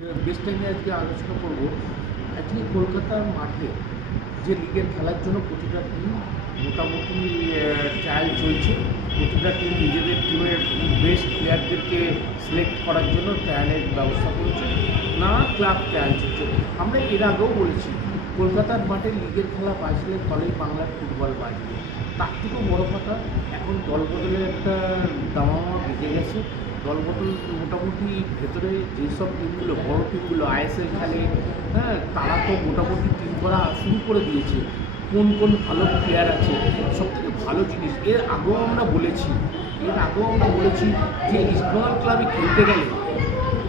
Best টাইমে আজকে আলোচনা করব। অ্যাকচুয়ালি কলকাতার মাঠে যে লিগের খেলার জন্য প্রতিটা টিম মোটামুটি ট্রায়াল চলছে। প্রতিটা টিম নিজেদের টিমের বেস্ট প্লেয়ারদেরকে সিলেক্ট করার জন্য ট্রায়ালের ব্যবস্থা করেছে। নানা ক্লাব ট্রায়াল চলছে। আমরা এর আগেও বলেছি কলকাতার মাঠে লিগের খেলা বাঁচলে তবেই বাংলার ফুটবল বাঁচবে। তার থেকেও বড় কথা, এখন দল বদলের একটা দামামা বেজে গেছে। দলবদল মোটামুটি ভেতরে যেসব টিমগুলো বড় টিমগুলো আইএসএল খেলে, হ্যাঁ, তারা তো মোটামুটি টিম করা শুরু করে দিয়েছে। কোন কোন ভালো প্লেয়ার আছে, সবথেকে ভালো জিনিস এর আগেও আমরা বলেছি যে ইস্টবেঙ্গল ক্লাবে খেলতে গেলে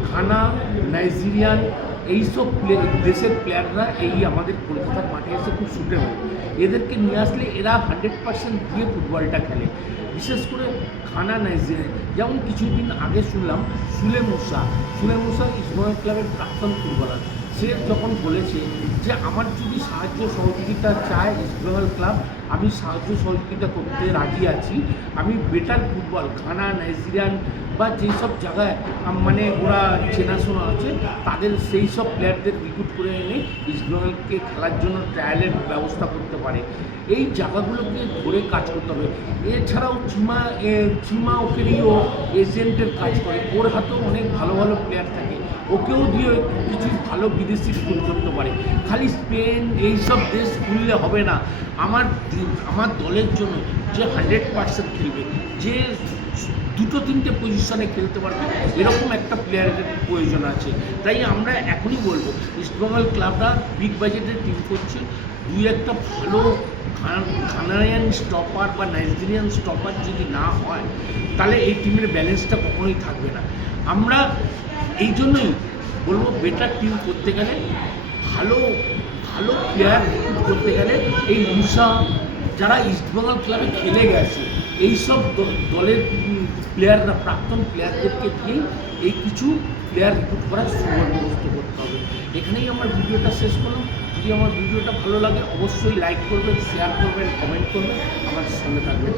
ঘানা, নাইজেরিয়ান এইসব দেশের প্লেয়াররা এই আমাদের কলকাতার মাঠে এসে খুব সুটেবল। এদেরকে নিয়ে আসলে এরা 100% দিয়ে ফুটবলটা খেলে। বিশেষ করে ঘানা, নাইজেরিয়া, যেমন কিছুদিন আগে শুনলাম সুলে মুসা ইস্টবেঙ্গল ক্লাবের প্রাক্তন ফুটবলার, সে যখন বলেছে যে আমার যদি সাহায্য সহযোগিতা চায় ইস্টবেঙ্গল ক্লাব, আমি সাহায্য সহযোগিতা করতে রাজি আছি। আমি বেটার ফুটবল ঘানা, নাইজেরিয়ান বা যেই সব জায়গায় মানে ওরা চেনাশোনা আছে তাদের সেই সব প্লেয়ারদের রিক্রুট করে এনে ইস্টবেঙ্গলকে খেলার জন্য ট্রায়ালের ব্যবস্থা করতে পারে। এই জায়গাগুলোকে ধরে কাজ করতে হবে। এছাড়াও চিমা ওকেরিও এজেন্টের কাজ করে, ওর হাতেও অনেক ভালো ভালো প্লেয়ার থাকে, ওকেও দিয়ে কিছু ভালো বিদেশি রিক্রুট করতে পারে। খালি স্পেন এইসব দেশ খুললে হবে না। আমার দলের জন্য যে 100% খেলবে, যে দুটো তিনটে পজিশনে খেলতে পারবে, এরকম একটা প্লেয়ারের প্রয়োজন আছে। তাই আমরা এখনই বলবো ইস্টবেঙ্গল ক্লাবরা বিগ বাজেটের টিম করছে, দুই একটা ভালো ঘানারিয়ান স্টপার বা নাইজেরিয়ান স্টপার যদি না হয় তাহলে এই টিমের ব্যালেন্সটা কখনোই থাকবে না। আমরা এই জন্যই বলবো বেটার টিম করতে গেলে, ভালো ভালো প্লেয়ার রিক্রুট করতে গেলে এই মুসা যারা ইস্টবেঙ্গল ক্লাবে খেলে গেছে এইসব দলের প্লেয়াররা, প্রাক্তন প্লেয়ারদেরকে দিয়েই এই কিছু প্লেয়ার রিক্রুট করার সুবন্দোবস্ত করতে হবে। এখানেই আমার ভিডিওটা শেষ করলাম। যদি আমার ভিডিওটা ভালো লাগে অবশ্যই লাইক করবেন, শেয়ার করবেন, কমেন্ট করবেন, আমার সঙ্গে থাকবেন।